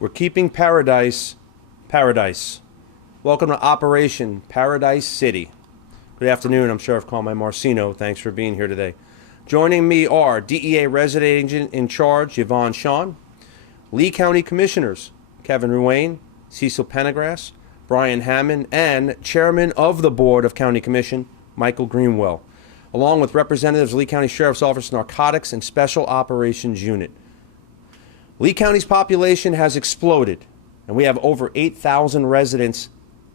We're keeping paradise, paradise. Welcome to Operation Paradise City. Good afternoon. I'm Sheriff Carmine Marcino. Thanks for being here today. Joining me are DEA Resident Agent in Charge, Yvonne Shawn, Lee County Commissioners, Kevin Ruane, Cecil Pendergrass, Brian Hammond, and Chairman of the Board of County Commission, Michael Greenwell, along with representatives of Lee County Sheriff's Office Narcotics and Special Operations Unit. Lee County's population has exploded, and we have over 8,000 residents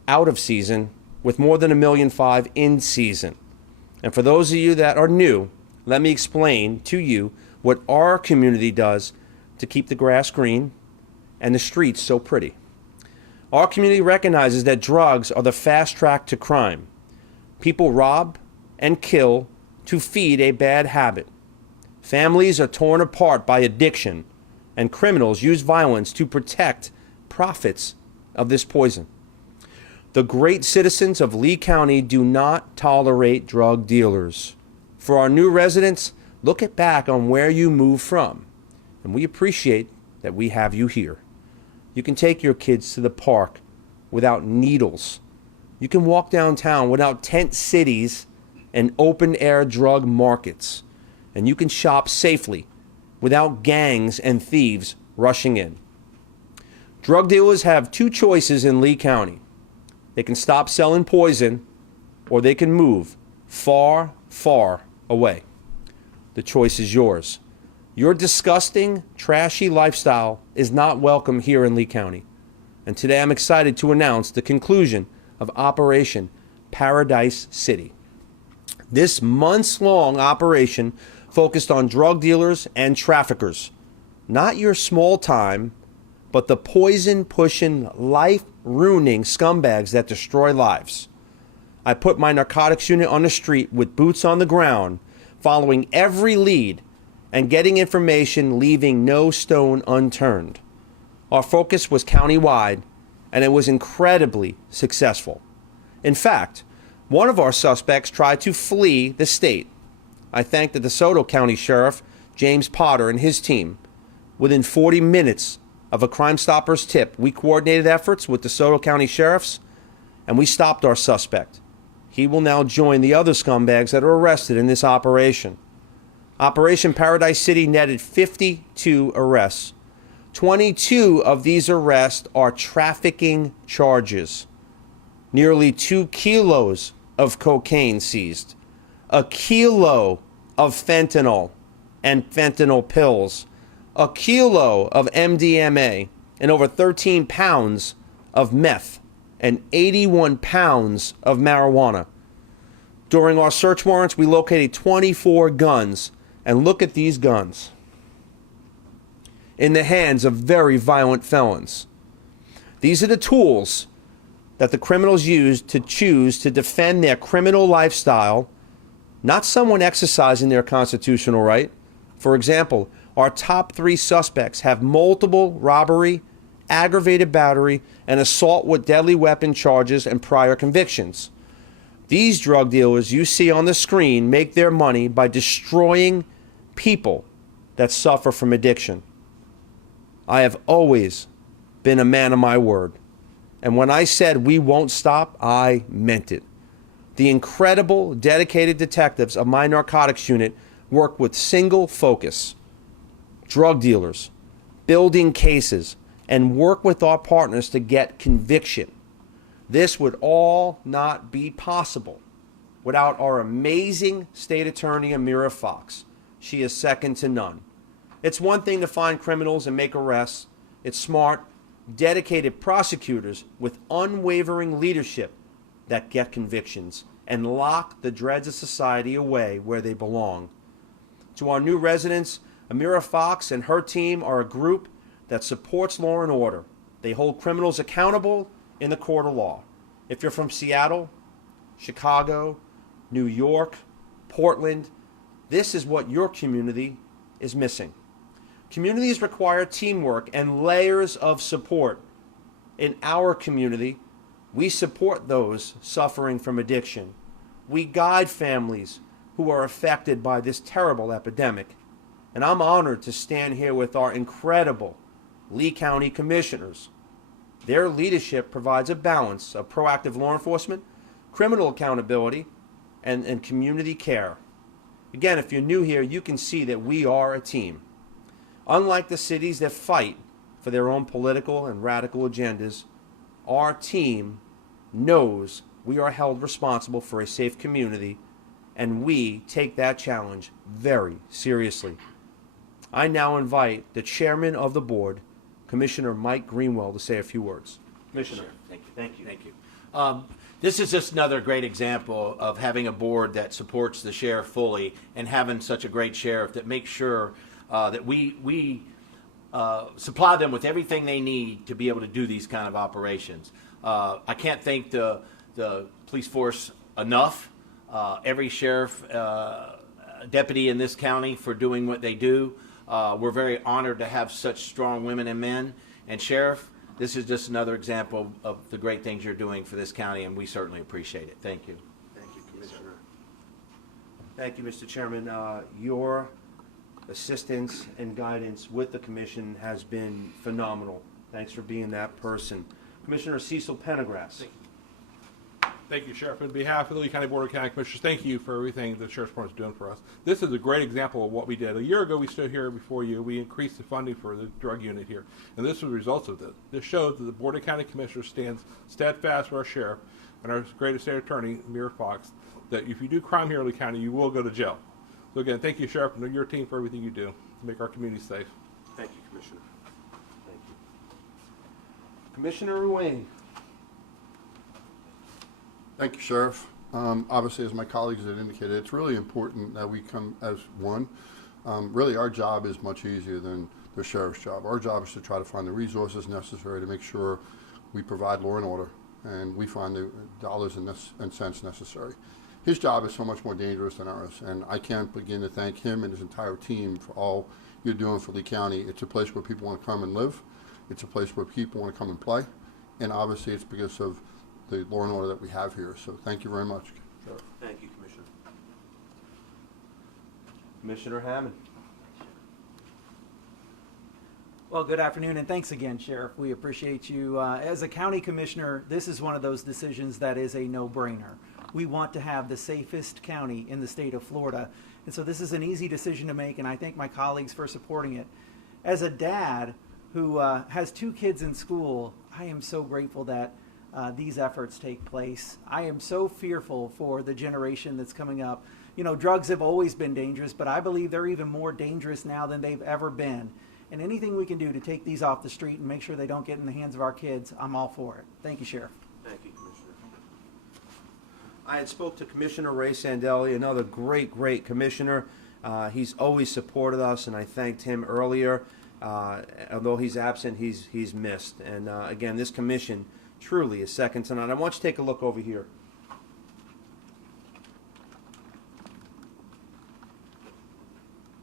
out of season, with more than 1.5 million in season. And for those of you that are new, let me explain to you what our community does to keep the grass green and the streets so pretty. Our community recognizes that drugs are the fast track to crime. People rob and kill to feed a bad habit. Families are torn apart by addiction, and criminals use violence to protect profits of this poison. The great citizens of Lee County do not tolerate drug dealers. For our new residents, look back on where you moved from, and we appreciate that we have you here. You can take your kids to the park without needles. You can walk downtown without tent cities and open-air drug markets. And you can shop safely without gangs and thieves rushing in. Drug dealers have two choices in Lee County. They can stop selling poison, or they can move far, far away. The choice is yours. Your disgusting, trashy lifestyle is not welcome here in Lee County. And today I'm excited to announce the conclusion of Operation Paradise City. This months-long operation focused on drug dealers and traffickers. Not your small-time, but the poison-pushing, life-ruining scumbags that destroy lives. I put my narcotics unit on the street with boots on the ground, following every lead and getting information, leaving no stone unturned. Our focus was countywide, and it was incredibly successful. In fact, one of our suspects tried to flee the state. I thank the DeSoto County Sheriff, James Potter, and his team. Within 40 minutes of a Crime Stoppers tip, we coordinated efforts with DeSoto County Sheriffs, and we stopped our suspect. He will now join the other scumbags that are arrested in this operation. Operation Paradise City netted 52 arrests. 22 of these arrests are trafficking charges. Nearly 2 kilos of cocaine seized. 1 kilo of fentanyl and fentanyl pills. 1 kilo of MDMA and over 13 pounds of meth and 81 pounds of marijuana. During our search warrants, we located 24 guns. And look at these guns in the hands of very violent felons. These are the tools that the criminals use to choose to defend their criminal lifestyle, not someone exercising their constitutional right. For example, our top 3 suspects have multiple robbery, aggravated battery, and assault with deadly weapon charges and prior convictions. These drug dealers you see on the screen make their money by destroying people that suffer from addiction. I have always been a man of my word. And when I said we won't stop, I meant it. The incredible, dedicated detectives of my narcotics unit work with single focus. Drug dealers, building cases, and work with our partners to get conviction. This would all not be possible without our amazing state attorney, Amira Fox. She is second to none. It's one thing to find criminals and make arrests. It's smart, dedicated prosecutors with unwavering leadership that get convictions and lock the dregs of society away where they belong. To our new residents, Amira Fox and her team are a group that supports law and order. They hold criminals accountable in the court of law. If you're from Seattle, Chicago, New York, Portland, this is what your community is missing. Communities require teamwork and layers of support. In our community, we support those suffering from addiction. We guide families who are affected by this terrible epidemic. And I'm honored to stand here with our incredible Lee County Commissioners. Their leadership provides a balance of proactive law enforcement, criminal accountability, and community care. Again, if you're new here, you can see that we are a team. Unlike the cities that fight for their own political and radical agendas, our team knows we are held responsible for a safe community, and we take that challenge very seriously. I now invite the chairman of the board, Commissioner Mike Greenwell, to say a few words. Commissioner. Sure. Thank you. This is just another great example of having a board that supports the sheriff fully and having such a great sheriff that makes sure that we supply them with everything they need to be able to do these kind of operations. I can't thank the police force enough. Every sheriff deputy in this county for doing what they do. We're very honored to have such strong women and men. And Sheriff, this is just another example of the great things you're doing for this county, and we certainly appreciate it. Thank you. Thank you, Commissioner. Thank you, Mr. Chairman. Your assistance and guidance with the commission has been phenomenal. Thanks for being that person. Commissioner Cecil Pendergrass. Thank you, Sheriff. On behalf of the Lee County Board of County Commissioners, thank you for everything the Sheriff's Department is doing for us. This is a great example of what we did. A year ago, we stood here before you. We increased the funding for the drug unit here, and this was the results of this. This shows that the Board of County Commissioners stands steadfast with our sheriff and our great state attorney, Mayor Fox, that if you do crime here in Lee County, you will go to jail. So again, thank you, Sheriff, and your team for everything you do to make our community safe. Thank you, Commissioner. Thank you. Commissioner Ruane. Thank you, Sheriff. Obviously, as my colleagues had indicated, it's really important that we come as one. Really, our job is much easier than the sheriff's job. Our job is to try to find the resources necessary to make sure we provide law and order, and we find the dollars and cents necessary. His job is so much more dangerous than ours, and I can't begin to thank him and his entire team for all you're doing for Lee County. It's a place where people want to come and live. It's a place where people want to come and play, and obviously it's because of the law and order that we have here. So thank you very much, Sheriff. Thank you, Commissioner. Commissioner Hammond. Well, good afternoon, and thanks again, Sheriff. We appreciate you. As a county commissioner, this is one of those decisions that is a no-brainer. We want to have the safest county in the state of Florida, and so this is an easy decision to make, and I thank my colleagues for supporting it. As a dad who has 2 kids in school, I am so grateful that these efforts take place. I am so fearful for the generation that's coming up. You know, drugs have always been dangerous, but I believe they're even more dangerous now than they've ever been. And anything we can do to take these off the street and make sure they don't get in the hands of our kids, I'm all for it. Thank you, Sheriff. Thank you, Commissioner. I had spoke to Commissioner Ray Sandelli, another great commissioner. He's always supported us, and I thanked him earlier. Although he's absent, he's missed. And again, this commission truly is second to none. I want you to take a look over here.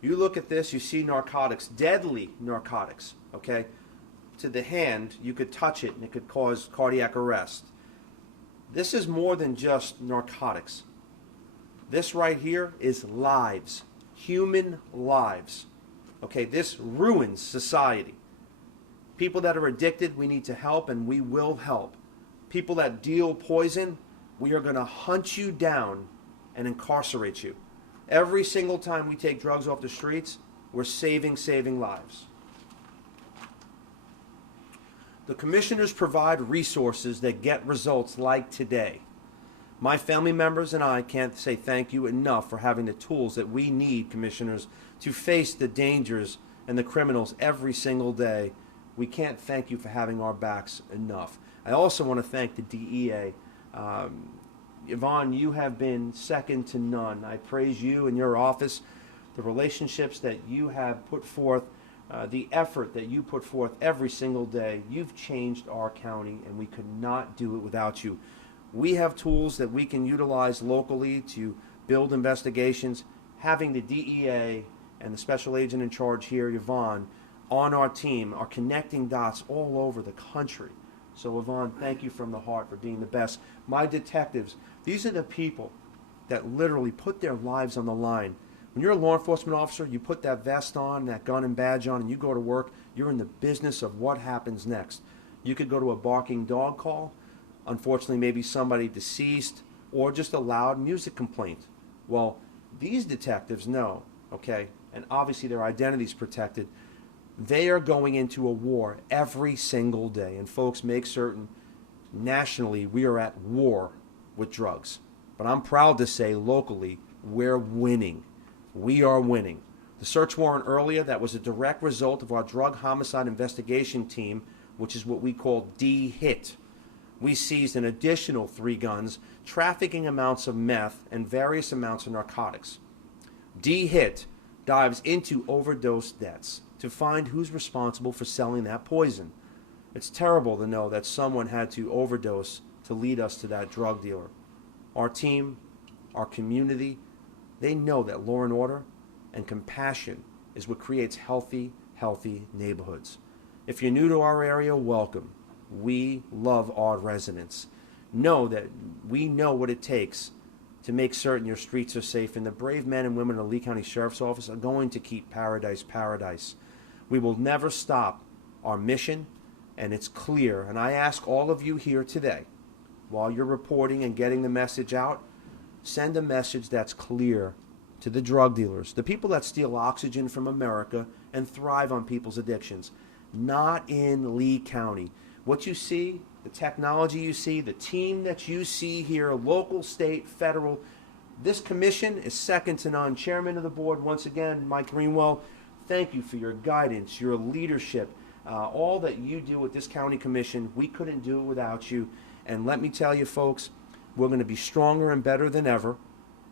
You look at this, you see narcotics, deadly narcotics, okay? To the hand, you could touch it and it could cause cardiac arrest. This is more than just narcotics. This right here is lives, human lives. Okay, this ruins society. People that are addicted, we need to help, and we will help. People that deal poison, we are going to hunt you down and incarcerate you. Every single time we take drugs off the streets, we're saving lives. The commissioners provide resources that get results like today. My family members and I can't say thank you enough for having the tools that we need, commissioners, to face the dangers and the criminals every single day. We can't thank you for having our backs enough. I also want to thank the DEA. Yvonne, you have been second to none. I praise you and your office, the relationships that you have put forth, the effort that you put forth every single day. You've changed our county, and we could not do it without you. We have tools that we can utilize locally to build investigations. Having the DEA and the special agent in charge here, Yvonne, on our team are connecting dots all over the country. So, Yvonne, thank you from the heart for being the best. My detectives, these are the people that literally put their lives on the line. When you're a law enforcement officer, you put that vest on, that gun and badge on, and you go to work, You're in the business of what happens next. You could go to a barking dog call, unfortunately maybe somebody deceased, or just a loud music complaint. Well, these detectives know, okay, and obviously their identity's protected. They are going into a war every single day. And folks, make certain nationally we are at war with drugs. But I'm proud to say locally we're winning. We are winning. The search warrant earlier, that was a direct result of our drug homicide investigation team, which is what we call D-HIT. We seized an additional 3 guns, trafficking amounts of meth, and various amounts of narcotics. D-HIT dives into overdose deaths to find who's responsible for selling that poison. It's terrible to know that someone had to overdose to lead us to that drug dealer. Our team, our community, they know that law and order and compassion is what creates healthy neighborhoods. If you're new to our area, welcome. We love our residents. Know that we know what it takes to make certain your streets are safe, and the brave men and women of the Lee County Sheriff's Office are going to keep paradise paradise. We will never stop our mission, and it's clear. And I ask all of you here today, while you're reporting and getting the message out, send a message that's clear to the drug dealers, the people that steal oxygen from America and thrive on people's addictions. Not in Lee County. What you see, the technology you see, the team that you see here, local, state, federal, this commission is second to none. Chairman of the board, once again, Mike Greenwell, thank you for your guidance, your leadership, all that you do with this county commission. We couldn't do it without you. And let me tell you, folks, we're going to be stronger and better than ever.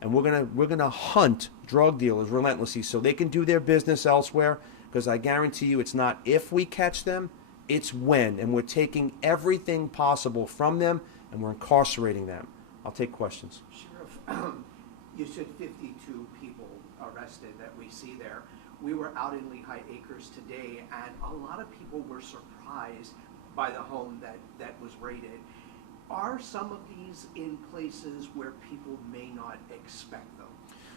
And we're going to hunt drug dealers relentlessly so they can do their business elsewhere, because I guarantee you it's not if we catch them, it's when. And we're taking everything possible from them, and we're incarcerating them. I'll take questions. Sheriff, you said 52 people arrested that we see there. We were out in Lehigh Acres today, and a lot of people were surprised by the home that was raided. Are some of these in places where people may not expect them?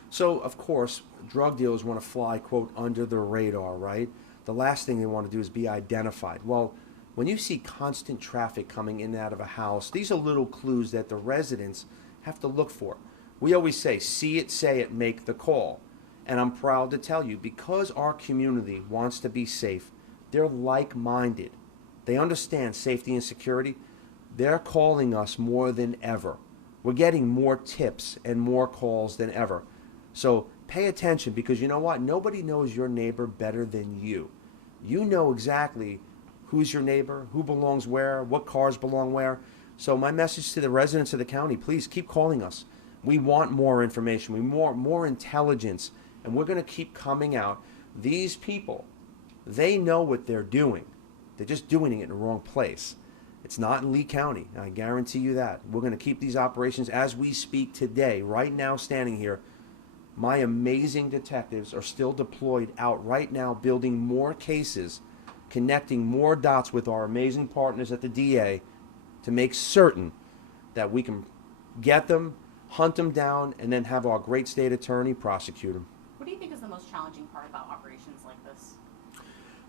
So, of course, drug dealers want to fly, quote, under the radar, right? The last thing they want to do is be identified. Well, when you see constant traffic coming in and out of a house, these are little clues that the residents have to look for. We always say, see it, say it, make the call. And I'm proud to tell you, because our community wants to be safe, they're like-minded. They understand safety and security. They're calling us more than ever. We're getting more tips and more calls than ever. So pay attention, because you know what? Nobody knows your neighbor better than you. You know exactly who's your neighbor, who belongs where, what cars belong where. So my message to the residents of the county, please keep calling us. We want more information. We want more intelligence, and we're going to keep coming out. These people, they know what they're doing. They're just doing it in the wrong place. It's not in Lee County. I guarantee you that. We're going to keep these operations as we speak today. Right now, standing here, my amazing detectives are still deployed out right now, building more cases, connecting more dots with our amazing partners at the DA to make certain that we can get them, hunt them down, and then have our great state attorney prosecute them. What do you think is the most challenging part about operations like this?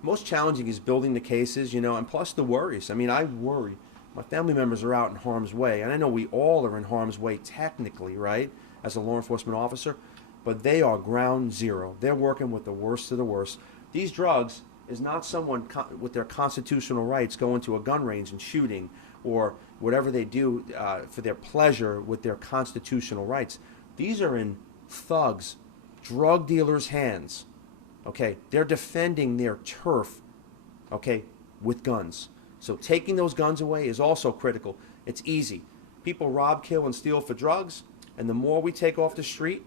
Most challenging is building the cases, and plus the worries. I mean, I worry. My family members are out in harm's way, and I know we all are in harm's way technically, right, as a law enforcement officer, but they are ground zero. They're working with the worst of the worst. These drugs is not someone with their constitutional rights going to a gun range and shooting or whatever they do for their pleasure with their constitutional rights. These are in thugs, drug dealers' hands. Okay, they're defending their turf, okay, with guns. So taking those guns away is also critical. It's easy. People rob, kill, and steal for drugs, and the more we take off the street,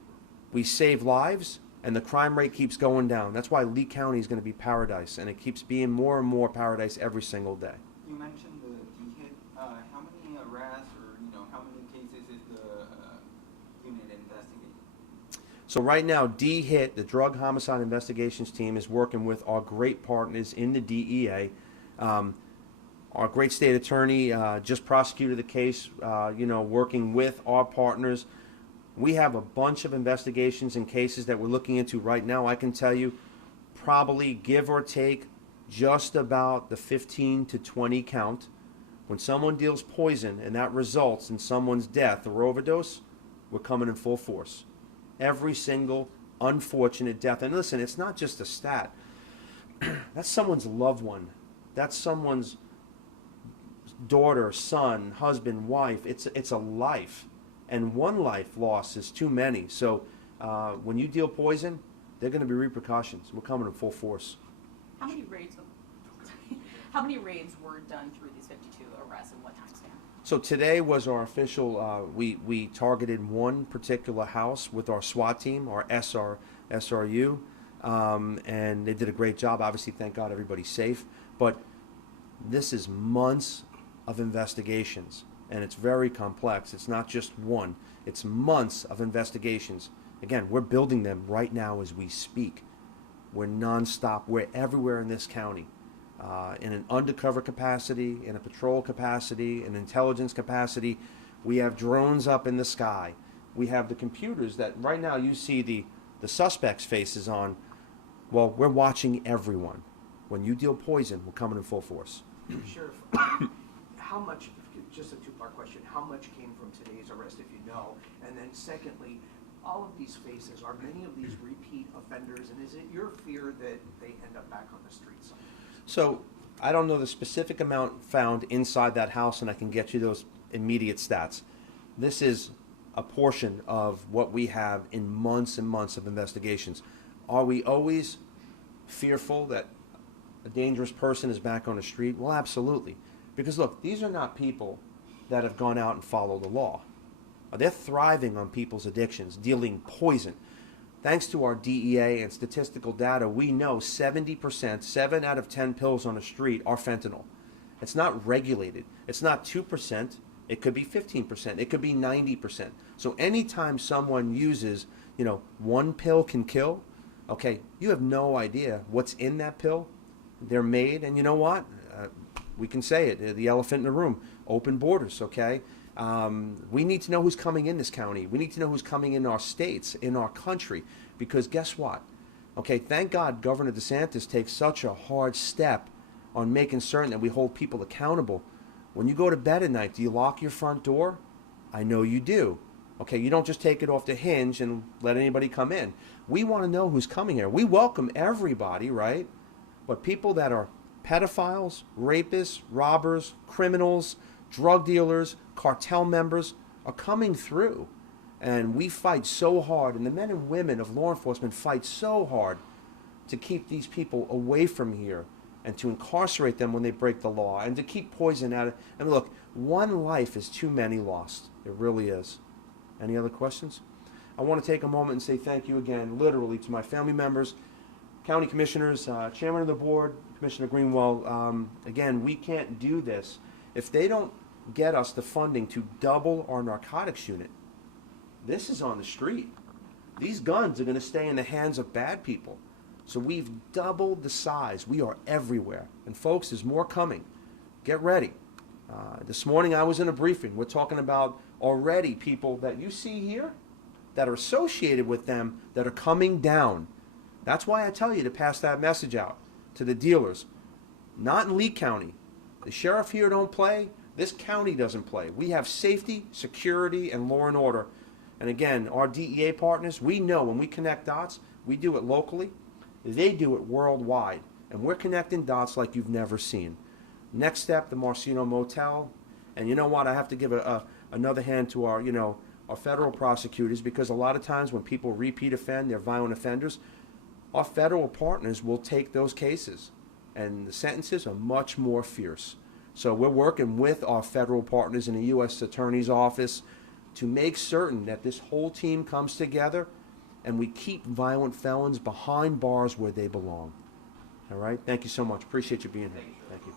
we save lives, and the crime rate keeps going down. That's why Lee County is going to be paradise, and it keeps being more and more paradise every single day. You mentioned the D-HIT. How many arrests or how many cases is the unit investigating? So right now, D-HIT, the Drug Homicide Investigations Team, is working with our great partners in the DEA. Our great state attorney just prosecuted the case, working with our partners. We have a bunch of investigations and cases that we're looking into right now. I can tell you, probably give or take just about the 15 to 20 count. When someone deals poison and that results in someone's death or overdose, we're coming in full force. Every single unfortunate death. And listen, it's not just a stat. That's someone's loved one. That's someone's daughter, son, husband, wife. It's a life. And one life lost is too many. So when you deal poison, there are going to be repercussions. We're coming in full force. How many raids? How many raids were done through these 52 arrests in what time span? So today was our official. We targeted one particular house with our SWAT team, our SRU, and they did a great job. Obviously, thank God everybody's safe. But this is months of investigations, and it's very complex. It's not just one. It's months of investigations. Again, we're building them right now as we speak. We're nonstop. We're everywhere in this county, in an undercover capacity, in a patrol capacity, an intelligence capacity. We have drones up in the sky. We have the computers that right now you see the suspects' faces on. Well, we're watching everyone. When you deal poison, we're coming in full force. Sheriff, how much, just a two-part question, how much came from today's arrest, if you know? And then secondly, all of these faces, are many of these repeat offenders, and is it your fear that they end up back on the streets? So I don't know the specific amount found inside that house, and I can get you those immediate stats. This is a portion of what we have in months and months of investigations. Are we always fearful that a dangerous person is back on the street? Well, absolutely. Because look, these are not people that have gone out and followed the law. They're thriving on people's addictions, dealing poison. Thanks to our DEA and statistical data, we know 70%, 7 out of 10 pills on the street are fentanyl. It's not regulated. It's not 2%. It could be 15%. It could be 90%. So anytime someone uses, one pill can kill, okay, you have no idea what's in that pill. They're made, and you know what? We can say it, the elephant in the room, open borders, okay? We need to know who's coming in this county. We need to know who's coming in our states, in our country, because guess what? Okay, thank God Governor DeSantis takes such a hard step on making certain that we hold people accountable. When you go to bed at night, do you lock your front door? I know you do. Okay, you don't just take it off the hinge and let anybody come in. We want to know who's coming here. We welcome everybody, right? But people that are pedophiles, rapists, robbers, criminals, drug dealers, cartel members are coming through. And we fight so hard, and the men and women of law enforcement fight so hard to keep these people away from here and to incarcerate them when they break the law and to keep poison out of it. And look, one life is too many lost. It really is. Any other questions? I want to take a moment and say thank you again, literally, to my family members, county commissioners, chairman of the board, Commissioner Greenwell. Again, we can't do this if they don't get us the funding to double our narcotics unit. This is on the street. These guns are going to stay in the hands of bad people. So we've doubled the size. We are everywhere. And folks, there's more coming. Get ready. This morning I was in a briefing. We're talking about already people that you see here that are associated with them that are coming down. That's why I tell you to pass that message out to the dealers. Not in Lee County. The sheriff here don't play. This county doesn't play. We have safety, security, and law and order. And again, our DEA partners, we know when we connect dots, we do it locally. They do it worldwide. And we're connecting dots like you've never seen. Next step, the Marcino Motel. And you know what? I have to give another hand to our, our federal prosecutors, because a lot of times when people repeat offend, they're violent offenders, our federal partners will take those cases. And the sentences are much more fierce. So we're working with our federal partners in the U.S. Attorney's Office to make certain that this whole team comes together and we keep violent felons behind bars where they belong. All right? Thank you so much. Appreciate you being here. Thank you.